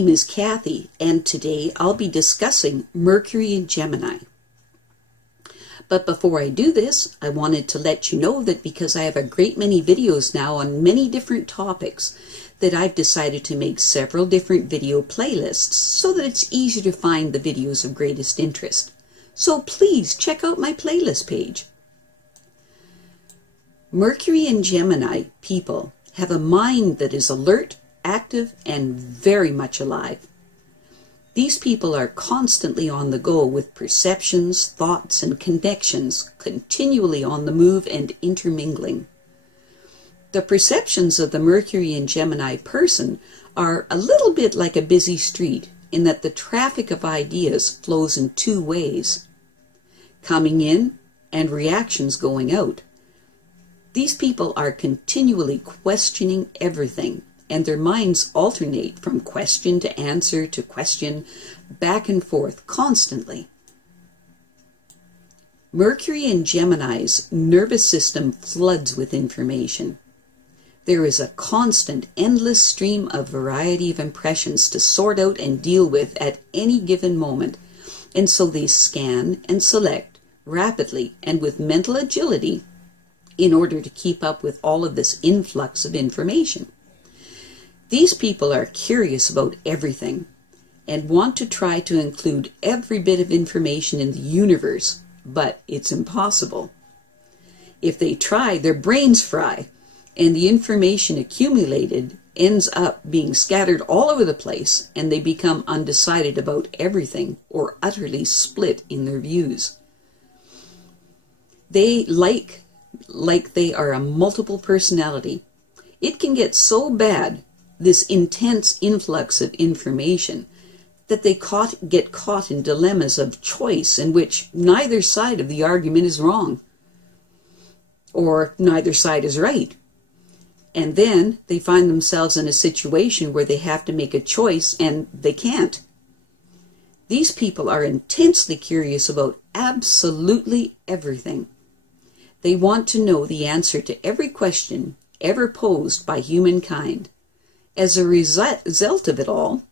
name is Kathy, and today I'll be discussing Mercury in Gemini. But before I do this, I wanted to let you know that because I have a great many videos now on many different topics, that I've decided to make several different video playlists so that it's easier to find the videos of greatest interest. So please check out my playlist page. Mercury and Gemini people have a mind that is alert, active, and very much alive. These people are constantly on the go with perceptions, thoughts, and connections continually on the move and intermingling. The perceptions of the Mercury and Gemini person are a little bit like a busy street in that the traffic of ideas flows in two ways, coming in and reactions going out. These people are continually questioning everything, and their minds alternate from question to answer to question, back and forth constantly. Mercury in Gemini's nervous system floods with information. There is a constant, endless stream of variety of impressions to sort out and deal with at any given moment, and so they scan and select rapidly and with mental agility in order to keep up with all of this influx of information. These people are curious about everything and want to try to include every bit of information in the universe, but it's impossible. If they try, their brains fry, and the information accumulated ends up being scattered all over the place, and they become undecided about everything or utterly split in their views. They like they are a multiple personality. It can get so bad, this intense influx of information, that they get caught in dilemmas of choice in which neither side of the argument is wrong, or neither side is right. And then they find themselves in a situation where they have to make a choice and they can't. These people are intensely curious about absolutely everything. They want to know the answer to every question ever posed by humankind. As a result of it all,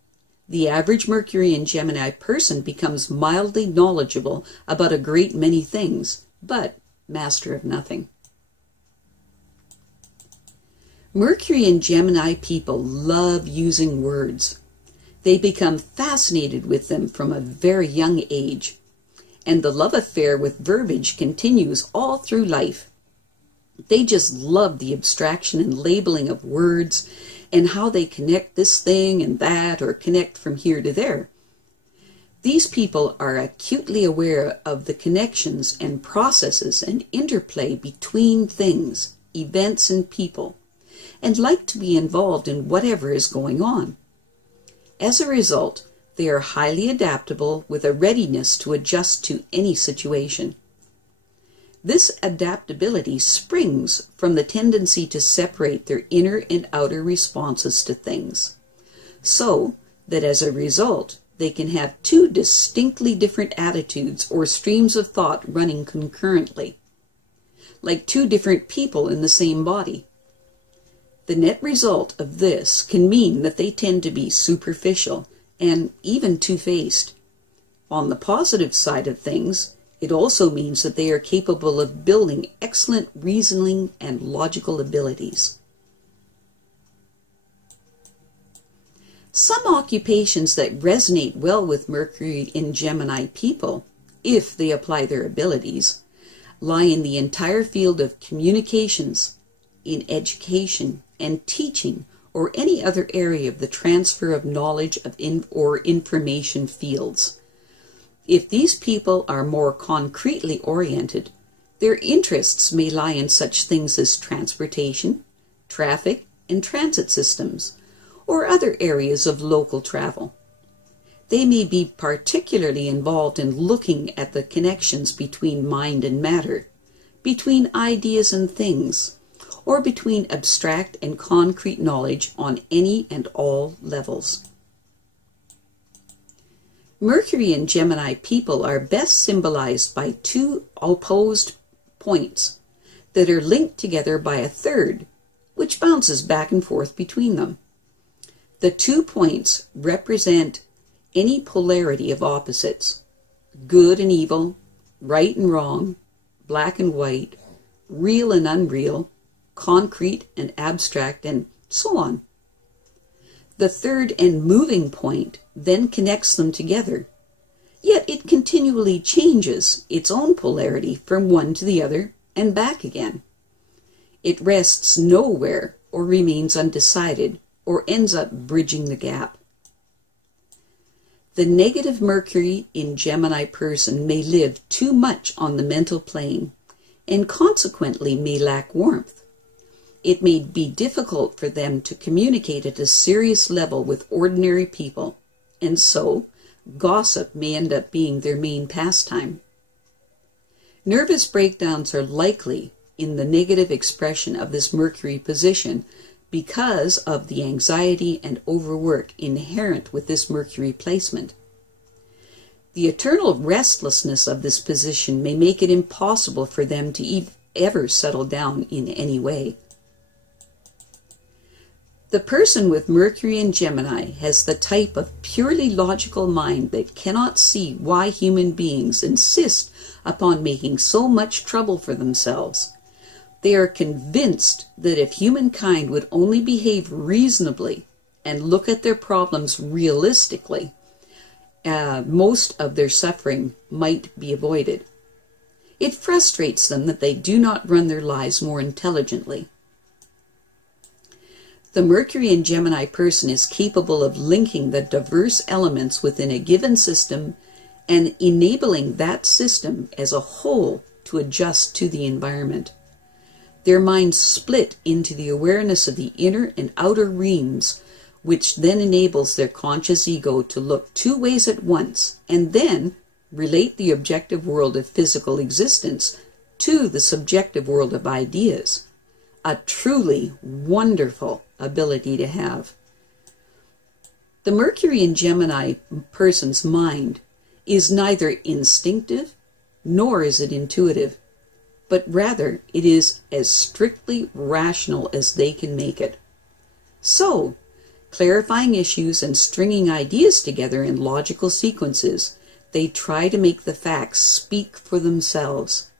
the average Mercury and Gemini person becomes mildly knowledgeable about a great many things, but master of nothing. Mercury and Gemini people love using words. They become fascinated with them from a very young age, and the love affair with verbiage continues all through life. They just love the abstraction and labeling of words and how they connect this thing and that, or connect from here to there. These people are acutely aware of the connections and processes and interplay between things, events, and people, and like to be involved in whatever is going on. As a result, they are highly adaptable with a readiness to adjust to any situation. This adaptability springs from the tendency to separate their inner and outer responses to things, so that as a result they can have two distinctly different attitudes or streams of thought running concurrently, like two different people in the same body. The net result of this can mean that they tend to be superficial and even two-faced. On the positive side of things, it also means that they are capable of building excellent reasoning and logical abilities. Some occupations that resonate well with Mercury in Gemini people, if they apply their abilities, lie in the entire field of communications, in education and teaching, or any other area of the transfer of knowledge or information fields. If these people are more concretely oriented, their interests may lie in such things as transportation, traffic, and transit systems, or other areas of local travel. They may be particularly involved in looking at the connections between mind and matter, between ideas and things, or between abstract and concrete knowledge on any and all levels. Mercury and Gemini people are best symbolized by two opposed points that are linked together by a third, which bounces back and forth between them. The 2 points represent any polarity of opposites: good and evil, right and wrong, black and white, real and unreal, concrete and abstract, and so on. The third and moving point then connects them together, yet it continually changes its own polarity from one to the other and back again. It rests nowhere or remains undecided or ends up bridging the gap. The negative Mercury in Gemini person may live too much on the mental plane and consequently may lack warmth. It may be difficult for them to communicate at a serious level with ordinary people, and so gossip may end up being their main pastime. Nervous breakdowns are likely in the negative expression of this Mercury position because of the anxiety and overwork inherent with this Mercury placement. The eternal restlessness of this position may make it impossible for them to ever settle down in any way. The person with Mercury in Gemini has the type of purely logical mind that cannot see why human beings insist upon making so much trouble for themselves. They are convinced that if humankind would only behave reasonably and look at their problems realistically, most of their suffering might be avoided. It frustrates them that they do not run their lives more intelligently. The Mercury in Gemini person is capable of linking the diverse elements within a given system and enabling that system as a whole to adjust to the environment. Their minds split into the awareness of the inner and outer realms, which then enables their conscious ego to look 2 ways at once and then relate the objective world of physical existence to the subjective world of ideas. A truly wonderful ability to have. The Mercury in Gemini person's mind is neither instinctive nor is it intuitive, but rather it is as strictly rational as they can make it. So, clarifying issues and stringing ideas together in logical sequences, they try to make the facts speak for themselves.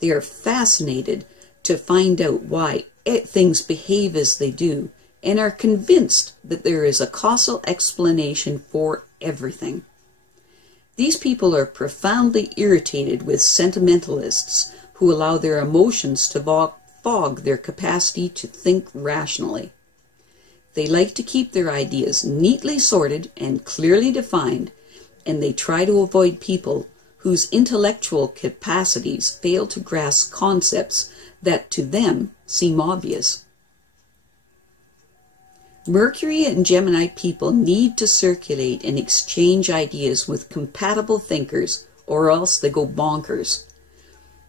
They are fascinated to find out why things behave as they do, and are convinced that there is a causal explanation for everything. These people are profoundly irritated with sentimentalists who allow their emotions to fog their capacity to think rationally. They like to keep their ideas neatly sorted and clearly defined, and they try to avoid people whose intellectual capacities fail to grasp concepts that to them seem obvious. Mercury and Gemini people need to circulate and exchange ideas with compatible thinkers, or else they go bonkers.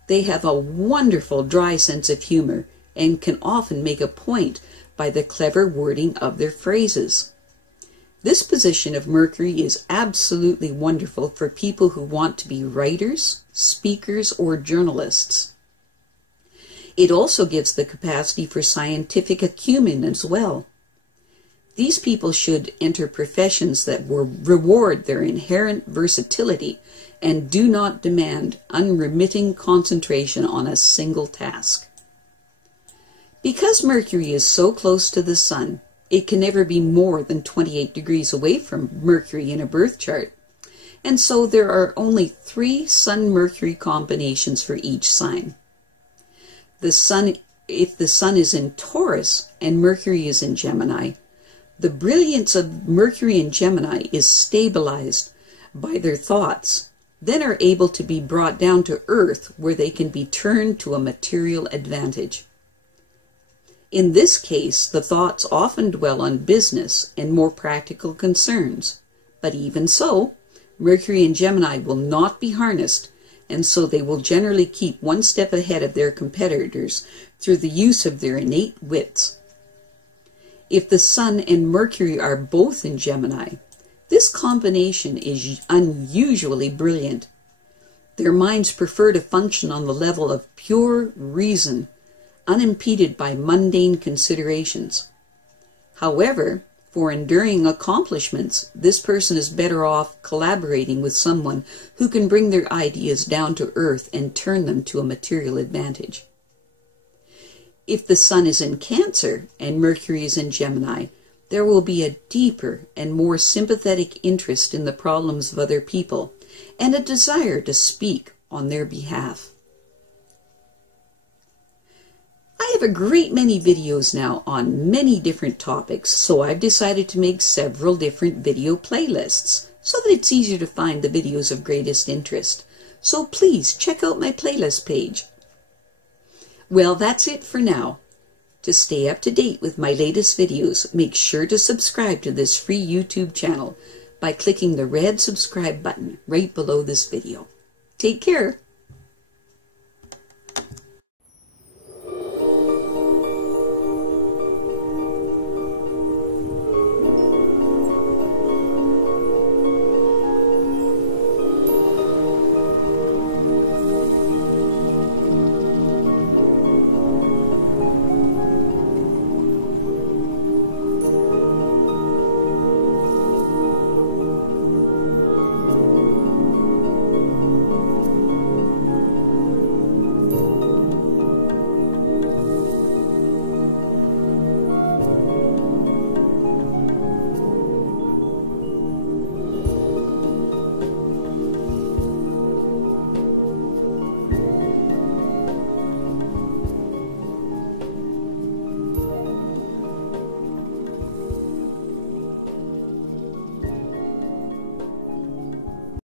They have a wonderful dry sense of humor and can often make a point by the clever wording of their phrases. This position of Mercury is absolutely wonderful for people who want to be writers, speakers, or journalists. It also gives the capacity for scientific acumen as well. These people should enter professions that will reward their inherent versatility and do not demand unremitting concentration on a single task. Because Mercury is so close to the Sun, it can never be more than 28 degrees away from Mercury in a birth chart, and so there are only 3 Sun-Mercury combinations for each sign. If the Sun is in Taurus and Mercury is in Gemini, the brilliance of Mercury in Gemini is stabilized by their thoughts, then are able to be brought down to earth where they can be turned to a material advantage. In this case, the thoughts often dwell on business and more practical concerns, but even so, Mercury in Gemini will not be harnessed, and so they will generally keep one step ahead of their competitors through the use of their innate wits. If the Sun and Mercury are both in Gemini, this combination is unusually brilliant. Their minds prefer to function on the level of pure reason, unimpeded by mundane considerations. However, For enduring accomplishments, this person is better off collaborating with someone who can bring their ideas down to earth and turn them to a material advantage. If the Sun is in Cancer and Mercury is in Gemini, there will be a deeper and more sympathetic interest in the problems of other people and a desire to speak on their behalf. I have a great many videos now on many different topics, so I've decided to make several different video playlists so that it's easier to find the videos of greatest interest. So please check out my playlist page. Well, that's it for now. To stay up to date with my latest videos, make sure to subscribe to this free YouTube channel by clicking the red subscribe button right below this video. Take care.